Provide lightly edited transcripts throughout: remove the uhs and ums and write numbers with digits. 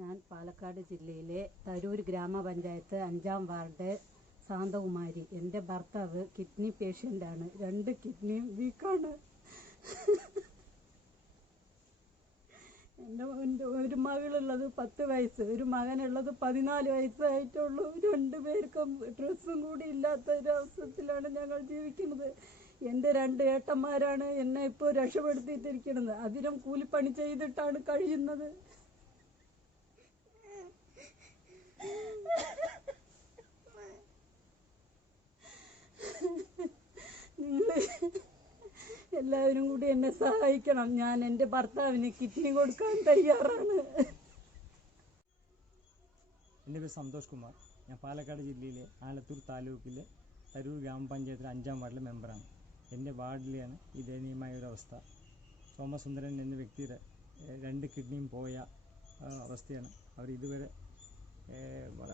ഞാൻ പാലക്കാട് ജില്ലയിലെ തരൂർ ഗ്രാമപഞ്ചായത്ത് 5-ാം വാർഡ് ശാന്തകുമാരി. എൻ്റെ ഭർത്താവ് കിഡ്നി പേഷ്യൻ്റാണ്. 2 കിഡ്നിയും വീക്കാണ്. എൻ്റെ ഒരു മകളുള്ളത് 10 വയസ്സ്, ഒരു മകനുള്ളത് 14 വയസ്സായിട്ടുള്ളൂ. 2 പേർക്കും ഡ്രസ്സും കൂടി ഇല്ലാത്ത ഒരവസ്ഥയിലാണ് ഞങ്ങൾ ജീവിക്കുന്നത്. എൻ്റെ 2 ഏട്ടന്മാരാണ് എന്നെ ഇപ്പോൾ രക്ഷപ്പെടുത്തിയിട്ടിരിക്കുന്നത്. അതിനും കൂലിപ്പണി ചെയ്തിട്ടാണ് കഴിയുന്നത്. നിങ്ങൾ എല്ലാവരും കൂടി എന്നെ സഹായിക്കണം. ഞാൻ എൻ്റെ ഭർത്താവിന് കിഡ്നി കൊടുക്കാൻ തയ്യാറാണ്. എൻ്റെ പേര് സന്തോഷ് കുമാർ. ഞാൻ പാലക്കാട് ജില്ലയിലെ ആലത്തൂർ താലൂക്കിലെ തരൂർ ഗ്രാമപഞ്ചായത്തിലെ 5-ാം വാർഡിലെ മെമ്പറാണ്. എൻ്റെ വാർഡിലെയാണ് ഈ ദയനീയമായ ഒരവസ്ഥ. സോമസുന്ദരൻ എന്ന വ്യക്തിയുടെ 2 കിഡ്നിയും പോയ അവസ്ഥയാണ്. അവർ ഇതുവരെ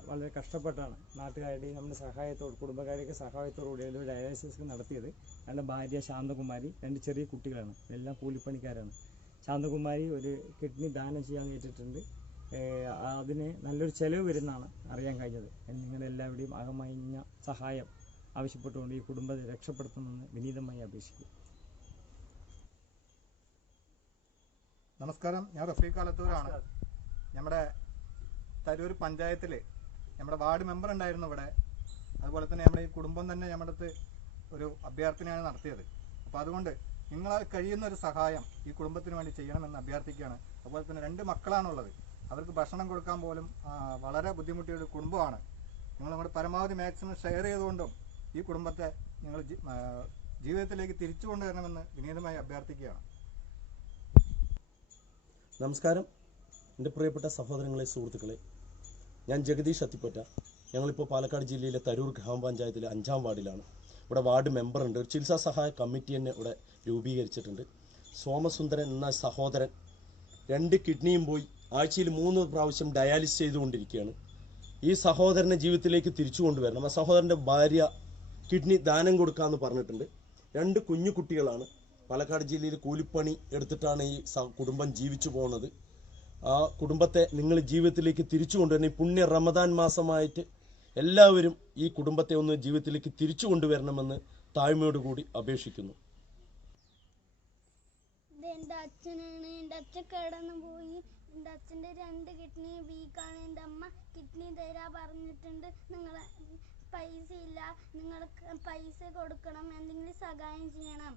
വളരെ കഷ്ടപ്പെട്ടാണ് നാട്ടുകാരുടെയും നമ്മുടെ സഹായത്തോട്, കുടുംബക്കാരുടെയൊക്കെ സഹായത്തോടുകൂടി ഒരു ഡയാലിസിസ് നടത്തിയത്. എൻ്റെ ഭാര്യ ശാന്തകുമാരി, 2 ചെറിയ കുട്ടികളാണ്, എല്ലാം കൂലിപ്പണിക്കാരാണ്. ശാന്തകുമാരി ഒരു കിഡ്നി ദാനം ചെയ്യാൻ ഏറ്റിട്ടുണ്ട്. അതിന് നല്ലൊരു ചിലവ് വരുന്നതാണ് അറിയാൻ കഴിഞ്ഞത്. നിങ്ങളെല്ലാവരുടെയും അകമഴിഞ്ഞ സഹായം ആവശ്യപ്പെട്ടുകൊണ്ട് ഈ കുടുംബത്തെ രക്ഷപ്പെടുത്തണമെന്ന് വിനീതമായി അപേക്ഷിക്കും. നമസ്കാരം, ഞാൻ റഫീഖ് ആലത്തൂരാണ്. നമ്മുടെ തരൂർ പഞ്ചായത്തിൽ നമ്മുടെ വാർഡ് മെമ്പർ ഉണ്ടായിരുന്നു ഇവിടെ. അതുപോലെ തന്നെ നമ്മുടെ ഈ കുടുംബം തന്നെ നമ്മുടെ അടുത്ത് ഒരു അഭ്യർത്ഥനയാണ് നടത്തിയത്. അപ്പോൾ അതുകൊണ്ട് നിങ്ങളാൽ കഴിയുന്ന ഒരു സഹായം ഈ കുടുംബത്തിന് വേണ്ടി ചെയ്യണമെന്ന് അഭ്യർത്ഥിക്കുകയാണ്. അതുപോലെ തന്നെ 2 മക്കളാണുള്ളത്. അവർക്ക് ഭക്ഷണം കൊടുക്കാൻ പോലും വളരെ ബുദ്ധിമുട്ടിയ ഒരു കുടുംബമാണ്. നിങ്ങൾ നമ്മുടെ പരമാവധി മാക്സിമം ഷെയർ ചെയ്തുകൊണ്ടും ഈ കുടുംബത്തെ നിങ്ങൾ ജീവിതത്തിലേക്ക് തിരിച്ചു കൊണ്ടുവരണമെന്ന് വിനീതമായി അഭ്യർത്ഥിക്കുകയാണ്. നമസ്കാരം, എൻ്റെ പ്രിയപ്പെട്ട സഹോദരങ്ങളെ, സുഹൃത്തുക്കളെ, ഞാൻ ജഗദീഷ് അത്തിപ്പറ്റ. ഞങ്ങളിപ്പോൾ പാലക്കാട് ജില്ലയിലെ തരൂർ ഗ്രാമപഞ്ചായത്തിലെ 5-ാം വാർഡിലാണ്. ഇവിടെ വാർഡ് മെമ്പറുണ്ട്. ഒരു ചികിത്സാ സഹായ കമ്മിറ്റി തന്നെ ഇവിടെ രൂപീകരിച്ചിട്ടുണ്ട്. സോമസുന്ദരൻ എന്ന സഹോദരൻ 2 കിഡ്നിയും പോയി ആഴ്ചയിൽ 3 പ്രാവശ്യം ഡയാലിസിസ് ചെയ്തുകൊണ്ടിരിക്കുകയാണ്. ഈ സഹോദരനെ ജീവിതത്തിലേക്ക് തിരിച്ചു കൊണ്ടുവരണം. ആ സഹോദരൻ്റെ ഭാര്യ കിഡ്നി ദാനം കൊടുക്കാമെന്ന് പറഞ്ഞിട്ടുണ്ട്. 2 കുഞ്ഞു കുട്ടികളാണ്. പാലക്കാട് ജില്ലയിൽ കൂലിപ്പണി എടുത്തിട്ടാണ് ഈ കുടുംബം ജീവിച്ചു പോകുന്നത്. ആ കുടുംബത്തെ നിങ്ങൾ ജീവിതത്തിലേക്ക് തിരിച്ചു കൊണ്ടുവരണം. ഈ പുണ്യ റമദാൻ മാസമായിട്ട് എല്ലാവരും ഈ കുടുംബത്തെ ഒന്ന് ജീവിതത്തിലേക്ക് തിരിച്ചു കൊണ്ടുവരണമെന്ന് താഴ്മയോടുകൂടി അപേക്ഷിക്കുന്നു. എൻ്റെ അച്ഛനാണ്. എൻ്റെ അച്ഛൻ കിടന്നു പോയി. എൻ്റെ അച്ഛൻ്റെ 2 കിഡ്നി വീക്കാണ്. എൻ്റെ അമ്മ കിഡ്നി തരാ പറഞ്ഞിട്ടുണ്ട്. പൈസ ഇല്ല, നിങ്ങൾക്ക് പൈസ കൊടുക്കണം, എന്തെങ്കിലും സഹായം ചെയ്യണം.